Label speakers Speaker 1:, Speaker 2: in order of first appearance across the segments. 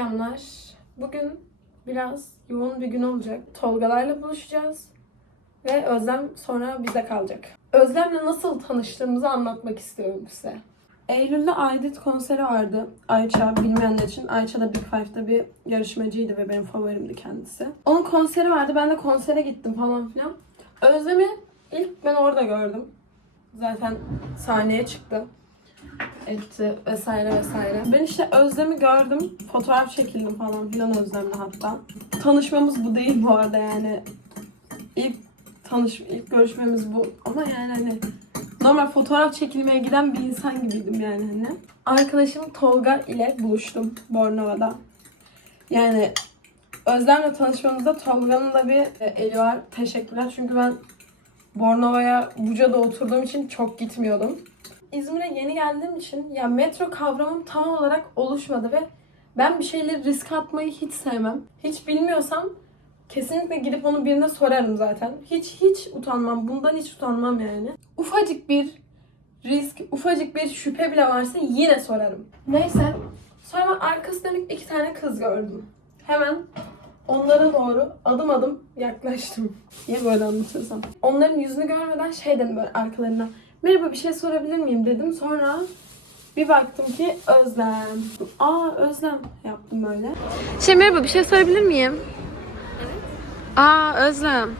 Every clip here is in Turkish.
Speaker 1: Selamlar. Bugün biraz yoğun bir gün olacak. Tolgalarla buluşacağız. Ve Özlem sonra bize kalacak. Özlem'le nasıl tanıştığımızı anlatmak istiyorum size. Eylül'de Aydit konseri vardı. Ayça bilmeyenler için. Ayça da Big Five'da bir yarışmacıydı ve benim favorimdi kendisi. Onun konseri vardı. Ben de konsere gittim falan filan. Özlem'i ilk ben orada gördüm. Zaten sahneye çıktı etti vesaire vesaire. Ben işte Özlem'i gördüm. Fotoğraf çekildim falan filan Özlem'le hatta. Tanışmamız bu değil bu arada yani. İlk tanış ilk görüşmemiz bu. Ama yani hani normal fotoğraf çekilmeye giden bir insan gibiydim yani hani. Arkadaşım Tolga ile buluştum Bornova'da. Yani Özlem'le tanışmamızda Tolga'nın da bir e, eli var. Teşekkürler. Çünkü ben Bornova'ya Buca'da oturduğum için çok gitmiyordum. İzmir'e yeni geldiğim için ya metro kavramım tam olarak oluşmadı ve ben bir şeyleri riske atmayı hiç sevmem. Hiç bilmiyorsam kesinlikle gidip onu birine sorarım zaten. Hiç hiç utanmam. Bundan hiç utanmam yani. Ufacık bir risk, ufacık bir şüphe bile varsa yine sorarım. Neyse. Sonra arkası dönük iki tane kız gördüm. Hemen onlara doğru adım adım yaklaştım. Niye böyle anlatırsam? Onların yüzünü görmeden şey dedim böyle arkalarına. Merhaba bir şey sorabilir miyim dedim. Sonra bir baktım ki Özlem. Aa Özlem yaptım böyle. Şey merhaba bir şey sorabilir miyim? Aa Özlem.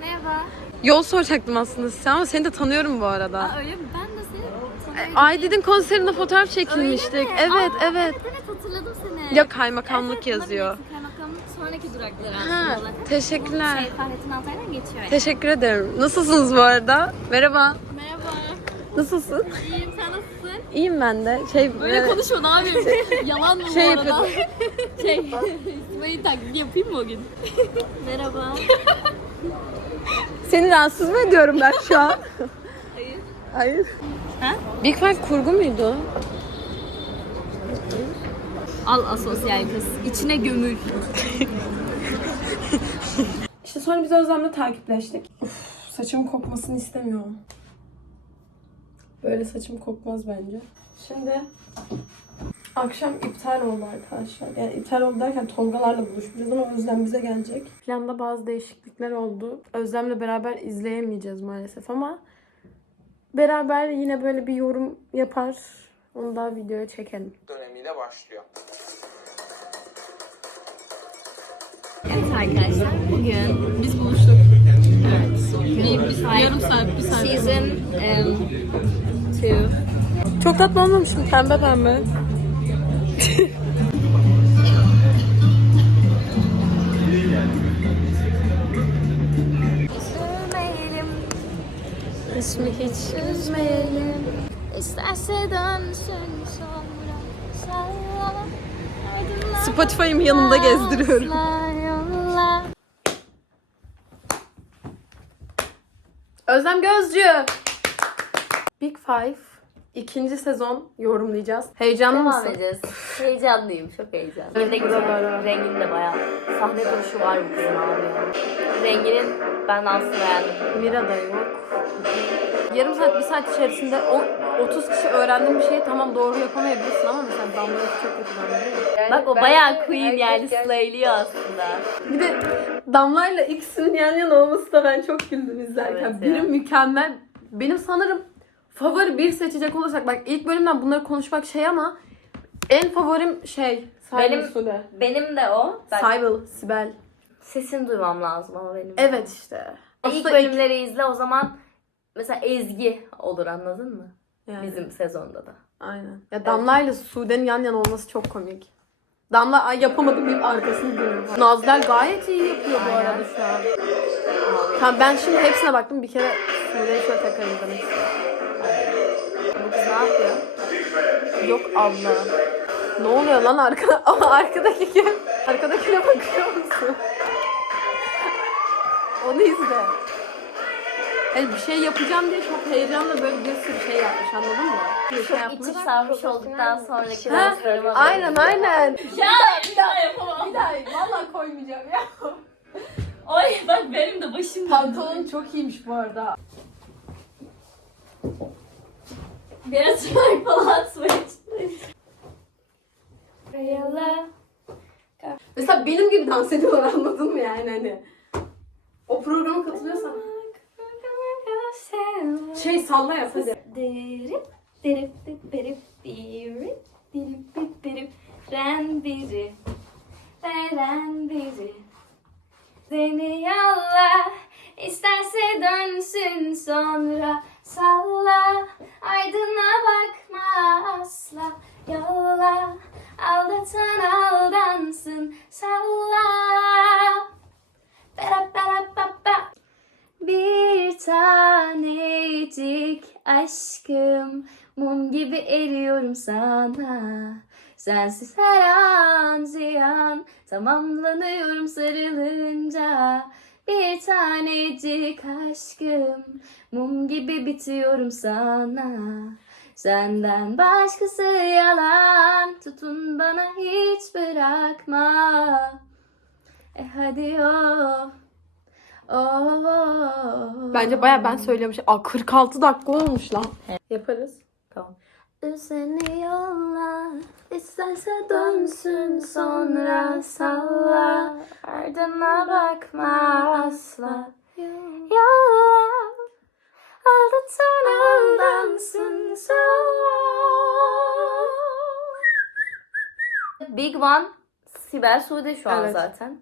Speaker 2: Merhaba.
Speaker 1: Yol soracaktım aslında size ama seni de tanıyorum bu arada.
Speaker 2: Aa, öyle mi? Ben de seni tanıyorum.
Speaker 1: Aydid'in konserinde fotoğraf çekilmiştik.
Speaker 2: Öyle mi?
Speaker 1: Evet
Speaker 2: Aa,
Speaker 1: evet.
Speaker 2: Evet evet hatırladım seni.
Speaker 1: Ya kaymakamlık
Speaker 2: Evet,
Speaker 1: yazıyor.
Speaker 2: Kaymakamlık sonraki durakları
Speaker 1: Ha,
Speaker 2: aslında. zaten.
Speaker 1: teşekkürler.
Speaker 2: Şey, Fahrettin Altay'dan geçiyor. yani.
Speaker 1: Teşekkür ederim. Nasılsınız bu arada? Merhaba. Nasılsın?
Speaker 2: İyiyim sen nasılsın?
Speaker 1: İyiyim ben de. Şey
Speaker 2: Böyle konuşma ne yapıyorsun? Yalan mı bu
Speaker 1: Şey
Speaker 2: arada? şey, İsmail taklidi yapayım mı o gün? Merhaba.
Speaker 1: Seni rahatsız mı ediyorum ben şu an?
Speaker 2: Hayır.
Speaker 1: Hayır.
Speaker 2: Ha?
Speaker 1: Big Five kurgu muydu?
Speaker 2: Al asosyal kız. İçine gömül.
Speaker 1: İşte sonra biz Özlem'le takipleştik. Uf, saçım kokmasını istemiyorum. Böyle saçım kokmaz bence. Şimdi akşam iptal oldu arkadaşlar. Yani iptal oldu derken Tolgalarla buluşacağız ama Özlem bize gelecek. Planda bazı değişiklikler oldu. Özlem'le beraber izleyemeyeceğiz maalesef ama beraber yine böyle bir yorum yapar. Onu da videoya çekelim.
Speaker 3: dönemiyle başlıyor.
Speaker 2: Evet arkadaşlar bugün biz buluştuk. Evet. Bir, bir yarım saat, bir saat. Season 2.
Speaker 1: Çok tatlı olmamış mı? Pembe pembe. İsmi hiç
Speaker 2: üzmeyelim. İsterse dönsün sonra.
Speaker 1: Spotify'ımı yanımda gezdiriyorum. Özlem Gözcü. Big Five ikinci sezon yorumlayacağız. Heyecanlı
Speaker 4: Devam
Speaker 1: mısın?
Speaker 4: edeceğiz. Heyecanlıyım, çok heyecanlıyım. Rengi de güzel, rengin de bayağı. Sahne duruşu var bu kızın abi. Renginin ben aslında beğendim.
Speaker 1: Mira da yok. Yarım saat, bir saat içerisinde o- 30 kişi öğrendiğin bir şeyi tamam doğru yapamayabilirsin ama mesela Damla'yı çok kötü Damla.
Speaker 4: Bak o bayağı queen yani slayliyor aslında.
Speaker 1: Bir de Damla'yla ikisinin yan yana olması da ben çok güldüm izlerken.
Speaker 4: Evet
Speaker 1: Biri mükemmel. Benim sanırım favori bir seçecek olursak bak ilk bölümden bunları konuşmak şey ama en favorim şey Sibel
Speaker 4: Benim-
Speaker 1: Sude.
Speaker 4: Benim de o. Ben
Speaker 1: Sibel, Sibel.
Speaker 4: sesini duymam lazım ama benim.
Speaker 1: Evet işte.
Speaker 4: İlk
Speaker 1: Aslında
Speaker 4: bölümleri izle o zaman mesela Ezgi olur anladın mı?
Speaker 1: Yani,
Speaker 4: Bizim sezonda da.
Speaker 1: Aynen. Ya Damla ile Sude'nin yan yana olması çok komik. Damla ay yapamadım deyip arkasını dönüyor. Nazlar gayet iyi yapıyor bu arada şu an. Tamam ben şimdi hepsine baktım. Bir kere Sude'yi şöyle tekrar izlemek istiyorum.
Speaker 4: Yapıyor?
Speaker 1: Yok abla. Ne oluyor lan arka ama arkadaki kim? Arkadakine bakıyor musun? Onu izle. Hani bir şey yapacağım diye çok heyecanla böyle bir sürü şey yapmış anladın mı? Bir şey yapmış.
Speaker 4: İçi sarhoş olduktan sonraki
Speaker 1: Ha,
Speaker 4: danslarıma
Speaker 1: Aynen aynen.
Speaker 4: Ya bir daha yapamam.
Speaker 1: Bir daha valla koymayacağım ya.
Speaker 4: Ay bak benim de başım
Speaker 1: Pantolon çok iyiymiş bu arada.
Speaker 4: Biraz twerk falan atmayı Yalla
Speaker 1: Mesela benim gibi dans ediyorlar anladın mı yani hani. O programa katılıyorsan. Şey salla yap hadi.
Speaker 4: Dirip dirip dirip dirip dirip dirip dirip ren biri veren biri Seni yolla isterse dönsün sonra salla Aydına bakma asla yolla. Aldatan aldansın salla. Bera bera ba ba bir tanecik aşkım Mum gibi eriyorum sana. Sensiz her an ziyan Tamamlanıyorum sarılınca. Bir tanecik aşkım Mum gibi bitiyorum sana Senden başkası yalan Tutun bana hiç bırakma E hadi o Oh.
Speaker 1: Bence baya ben söylüyormuş. Aa 46 dakika olmuş lan. Yaparız.
Speaker 4: Tamam. Üzerine yolla, isterse dönsün sonra salla. Ardına bakma asla. Yolla, aldansın salla. Big One, Sibel Sude şu an
Speaker 1: Evet.
Speaker 4: zaten.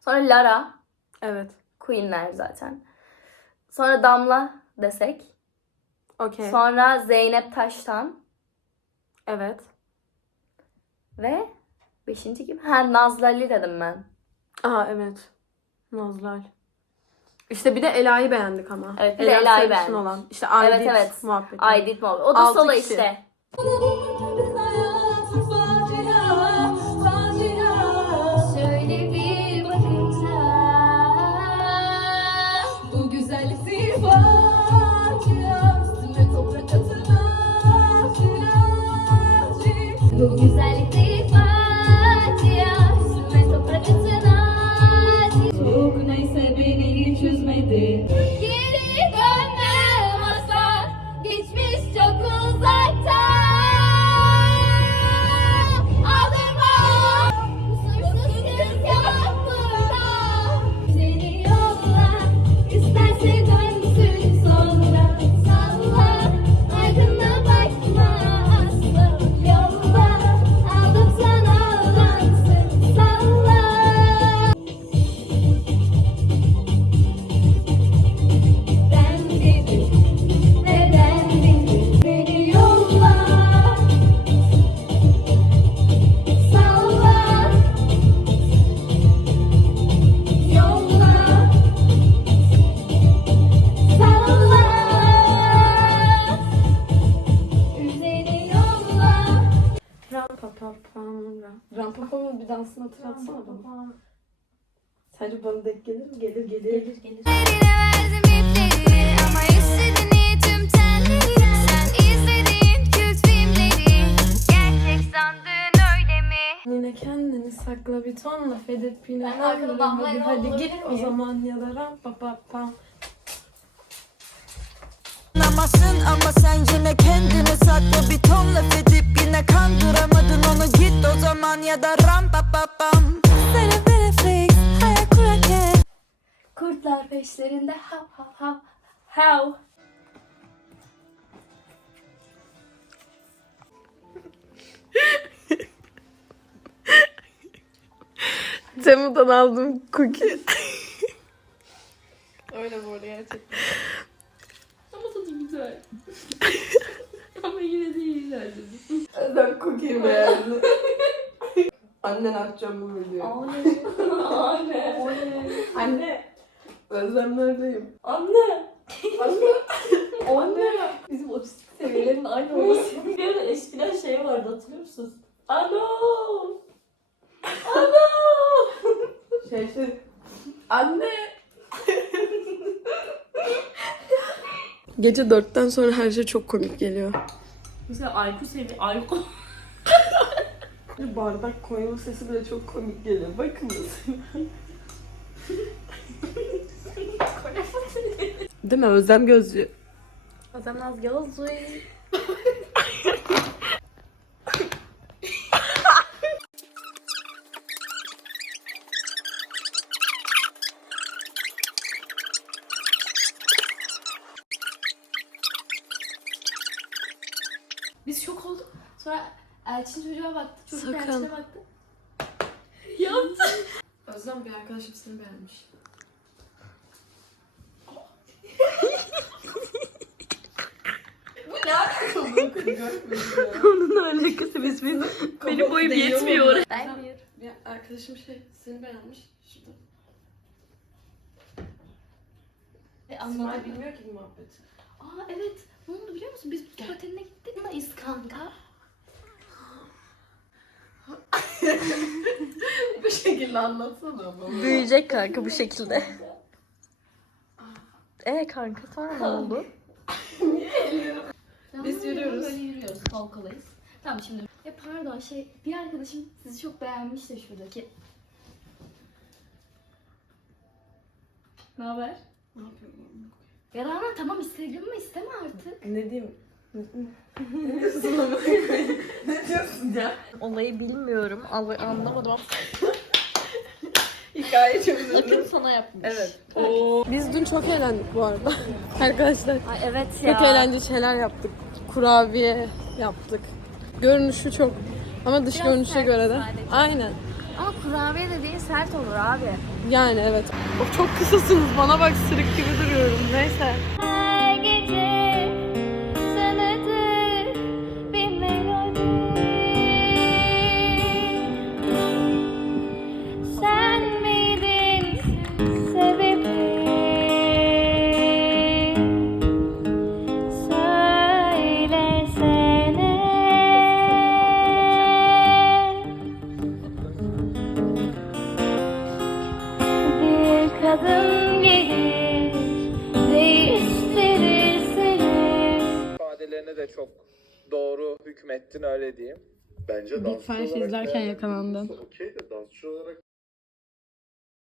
Speaker 4: Sonra Lara,
Speaker 1: Evet.
Speaker 4: Queen'ler zaten. Sonra Damla desek.
Speaker 1: Okey.
Speaker 4: Sonra Zeynep Taştan
Speaker 1: Evet.
Speaker 4: ve beşinci kim? Ha Nazlı Ali dedim ben.
Speaker 1: Aa evet. Nazlar. İşte bir de Ela'yı beğendik ama.
Speaker 4: Evet, bir de
Speaker 1: Ela
Speaker 4: Ela'yı
Speaker 1: Sarışın
Speaker 4: beğendik.
Speaker 1: olan. İşte Aydit
Speaker 4: Evet, evet.
Speaker 1: muhabbeti.
Speaker 4: Aydit Mol. O da
Speaker 1: Altı
Speaker 4: solo
Speaker 1: kişi.
Speaker 4: işte. Bir
Speaker 3: Bu güzellik
Speaker 4: değil facia Üstüme toprak atılan
Speaker 3: Çok neyse beni hiç
Speaker 1: dansını hatırlatsana bana. Sence bana denk gelir mi? Gelir gelir. Gelir gelir. Yine kendini sakla bir ton laf edip yine
Speaker 4: Ben arkada
Speaker 1: hadi,
Speaker 4: damlayla
Speaker 1: hadi
Speaker 4: olabilir
Speaker 1: git o
Speaker 4: miyim?
Speaker 1: zaman ya da rampa pa pam.
Speaker 5: Anlamazsın ama sen yine kendini sakla Bir ton laf edip yine kandıramadın onu Git o zaman ya da ram pa pa pam bir refleks hayal kurarken
Speaker 4: Kurtlar peşlerinde hav hav hav hav.
Speaker 1: Temu'dan aldım cookie. Öyle bu arada gerçekten.
Speaker 3: Ama yine de iyi
Speaker 1: Ben cookie beğendim. Annen açacağım bu videoyu.
Speaker 3: Anne
Speaker 1: Anne. Özlemlerdeyim.
Speaker 3: Anne
Speaker 1: Anne.
Speaker 3: Anne Bizim otistik seviyelerin aynı olması Bir ara eskiden şey vardı hatırlıyor musunuz? Alo Alo
Speaker 1: Şey şey. Anne. Gece dörtten sonra her şey çok komik geliyor.
Speaker 3: Mesela Ayku sevi Ayku
Speaker 1: Bir bardak koyma sesi bile çok komik geliyor. Bakın Değil mi? Özlem gözlüğü.
Speaker 4: Özlem Naz Gözlüğü. Biz şok olduk. Sonra Elçin çocuğa baktı. Çocuk
Speaker 1: Sakın.
Speaker 4: Elçin'e baktı.
Speaker 1: Özlem bir arkadaşım seni beğenmiş.
Speaker 6: Onun alakası biz benim, benim boyum yetmiyor.
Speaker 7: Ben
Speaker 1: Bir arkadaşım şey seni beğenmiş. Şurada.
Speaker 4: Ve
Speaker 1: İsmail
Speaker 4: anladı.
Speaker 1: bilmiyor ki bu muhabbeti.
Speaker 4: Aa evet. Ne oldu biliyor musun? Biz bu oteline gittik. Mayıs kanka.
Speaker 1: Bu şekilde anlatsana ama.
Speaker 6: Büyüyecek kanka bu şekilde. E kanka sonra ne oldu?
Speaker 1: Biz yürüyoruz.
Speaker 4: Böyle yürüyoruz. Halkalayız. Tamam şimdi. E pardon şey bir arkadaşım sizi çok beğenmiş de şuradaki. Ne haber?
Speaker 1: Ne yapıyorum?
Speaker 4: Ya da ama tamam Instagram'ımı isteme artık.
Speaker 1: Ne diyeyim? ne diyorsun ya?
Speaker 6: Olayı bilmiyorum. Anlamadım ama
Speaker 1: Hikaye çok üzüldüm.
Speaker 6: Akın sana yapmış.
Speaker 1: Evet. Biz dün çok eğlendik bu arada. Arkadaşlar
Speaker 7: Ay evet ya.
Speaker 1: çok eğlenceli şeyler yaptık. Kurabiye yaptık. Görünüşü çok ama dış
Speaker 7: Biraz
Speaker 1: görünüşe göre de.
Speaker 7: sadece.
Speaker 1: Aynen.
Speaker 7: Ama kurabiye dediğin sert olur abi.
Speaker 1: Yani evet. Çok kısasınız. Bana bak sırık gibi duruyorum. Neyse.
Speaker 8: Olarak
Speaker 1: izlerken yakalandım.